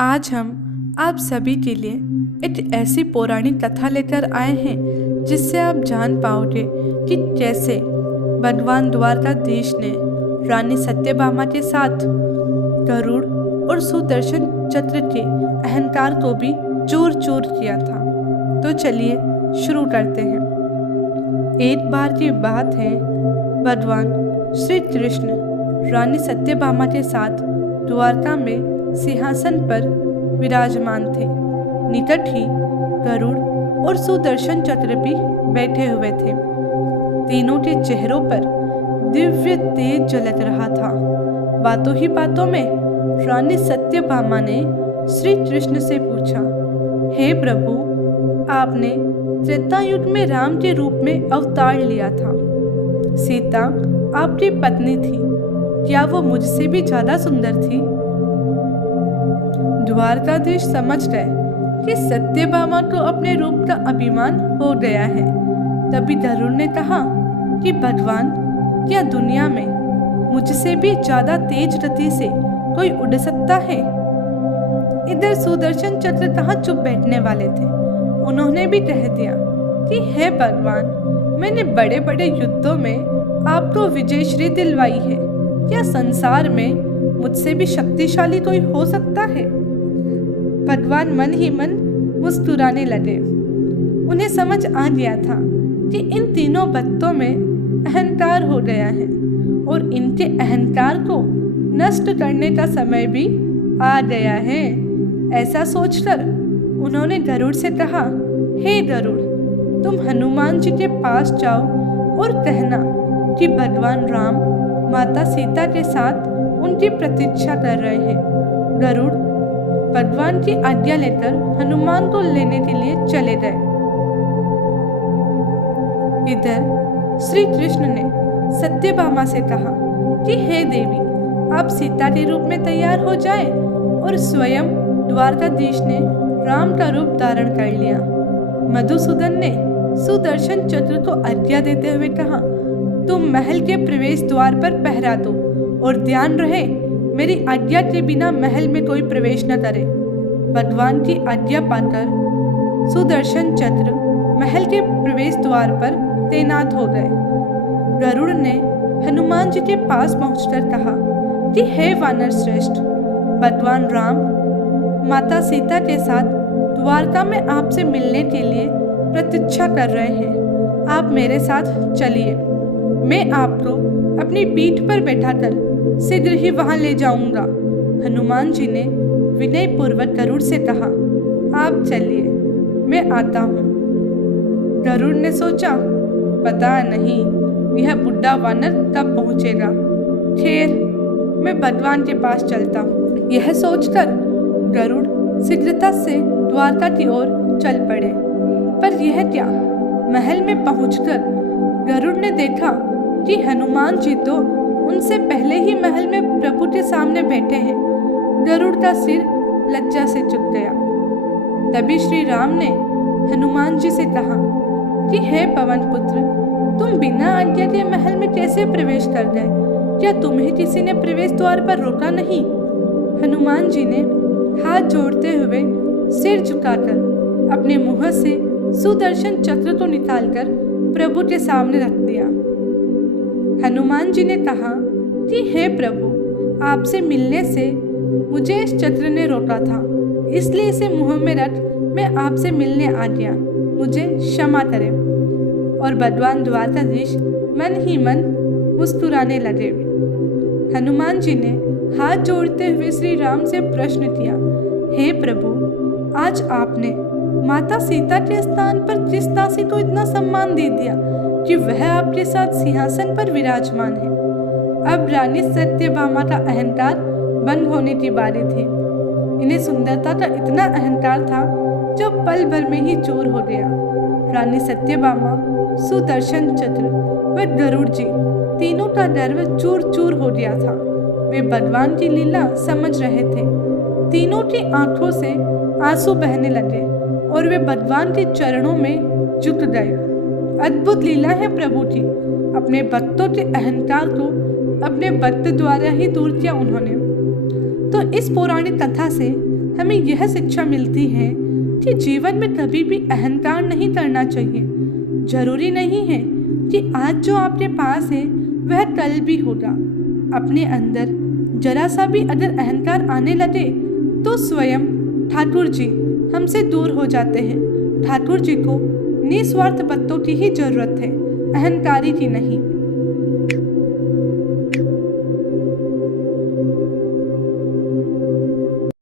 आज हम आप सभी के लिए एक ऐसी पौराणिक कथा लेकर आए हैं जिससे आप जान पाओगे कि कैसे भगवान द्वारकाधीश ने रानी सत्यभामा के साथ गरुड़ और सुदर्शन चक्र के अहंकार को भी चूर चूर किया था। तो चलिए शुरू करते हैं। एक बार की बात है, भगवान श्री कृष्ण रानी सत्यभामा के साथ द्वारका में सिंहासन पर विराजमान थे। निकट ही गरुड़ और सुदर्शन चक्र भी बैठे हुए थे। तीनों के चेहरों पर दिव्य तेज झलक रहा था। बातों ही बातों में रानी सत्यभामा ने श्री कृष्ण से पूछा, हे प्रभु, आपने त्रेता युग में राम के रूप में अवतार लिया था। सीता आपकी पत्नी थी, क्या वो मुझसे भी ज्यादा सुंदर थी? द्वारकाधीश समझ गए कि सत्यभामा को अपने रूप का अभिमान हो गया है। तभी गरुड़ ने कहा कि भगवान, क्या दुनिया में मुझसे भी ज्यादा तेज गति से कोई उड़ सकता है? इधर सुदर्शन चक्र कहाँ चुप बैठने वाले थे। उन्होंने भी कह दिया कि हे भगवान, मैंने बड़े बड़े युद्धों में आपको विजयश्री दिलवाई है। क्या संसार में मुझसे भी शक्तिशाली कोई हो सकता है? भगवान मन ही मन मुस्कुराने लगे। उन्हें समझ आ गया था कि इन तीनों भक्तों में अहंकार हो गया है और इनके अहंकार को नष्ट करने का समय भी आ गया है। ऐसा सोचकर उन्होंने गरुड़ से कहा, हे गरुड़, तुम हनुमान जी के पास जाओ और कहना कि भगवान राम माता सीता के साथ उनकी प्रतीक्षा कर रहे हैं। गरुड़ भगवान की आज्ञा लेकर हनुमान को लेने के लिए चले गए। इधर श्री कृष्ण ने सत्यभामा से कहा कि हे देवी, आप सीता के रूप में तैयार हो जाएं। और स्वयं द्वारकाधीश ने राम का रूप धारण कर लिया। मधुसूदन ने सुदर्शन चक्र को आज्ञा देते हुए कहा, तुम महल के प्रवेश द्वार पर पहरा दो और ध्यान रहे, मेरी आज्ञा के बिना महल में कोई प्रवेश न करे। भगवान की आज्ञा पाकर सुदर्शन चक्र महल के प्रवेश द्वार पर तैनात हो गए। गरुड़ ने हनुमान जी के पास पहुंचकर कहा कि हे वानर श्रेष्ठ, भगवान राम माता सीता के साथ द्वारका में आपसे मिलने के लिए प्रतीक्षा कर रहे हैं। आप मेरे साथ चलिए, मैं आपको अपनी पीठ पर बैठाकर शीघ्र ही वहां ले जाऊंगा। हनुमान जी ने विनय पूर्वक गरुड़ से कहा, आप चलिए, मैं आता हूँ। गरुड़ ने सोचा, पता नहीं यह बुढ़ा वानर कब पहुंचेगा। खैर, मैं भगवान के पास चलता हूँ। यह सोचकर गरुड़ शीघ्रता से द्वारका की ओर चल पड़े। पर यह क्या, महल में पहुंचकर गरुड़ ने देखा कि हनुमान जी तो उनसे पहले ही महल में प्रभु के सामने बैठे हैं। गरुड़ का सिर लज्जा से झुक गया। तभी श्री राम ने हनुमान जी से कहा कि हे पवन पुत्र, तुम बिना आज्ञा के महल में कैसे प्रवेश कर गए? क्या तुम्हें किसी ने प्रवेश द्वार पर रोका नहीं? हनुमान जी ने हाथ जोड़ते हुए सिर झुकाकर अपने मुंह से सुदर्शन चक्र को निकालकर प्रभु के सामने रख दिया। हनुमान जी ने कहा कि हे प्रभु, आपसे मिलने से मुझे इस चक्र ने रोका था, इसलिए इसे मुंह में रख मैं आपसे मिलने आ गया। मुझे क्षमा करें। और भगवान द्वारकाधीश मन ही मन मुस्कुराने लगे। हनुमान जी ने हाथ जोड़ते हुए श्री राम से प्रश्न किया, हे प्रभु, आज आपने माता सीता के स्थान पर किस दासी को इतना सम्मान दे दिया कि वह आपके साथ सिंहासन पर विराजमान है? अब रानी सत्यभामा का अहंकार बंद होने की बारी थी। इन्हें सुंदरता का इतना अहंकार था जो पल भर में ही चूर हो गया। रानी सत्यभामा, सुदर्शन चक्र व गरुड़ जी तीनों का गर्व चूर चूर हो गया था। वे भगवान की लीला समझ रहे थे। तीनों की आंखों से आंसू बहने लगे और वे भगवान के चरणों में झुक गए। अद्भुत लीला है प्रभु की। अपने भक्तों के अहंकार को अपने भक्त द्वारा ही दूर किया उन्होंने। तो इस पौराणिक कथा से हमें यह शिक्षा मिलती है कि जीवन में कभी भी अहंकार नहीं करना चाहिए। जरूरी नहीं है कि आज जो आपके पास है वह कल भी होगा। अपने अंदर जरा सा भी अगर अहंकार आने लगे तो स्वयं ठाकुर जी हमसे दूर हो जाते हैं। ठाकुर जी को निस्वार्थ भक्तों की ही जरूरत है, अहंकारी की नहीं।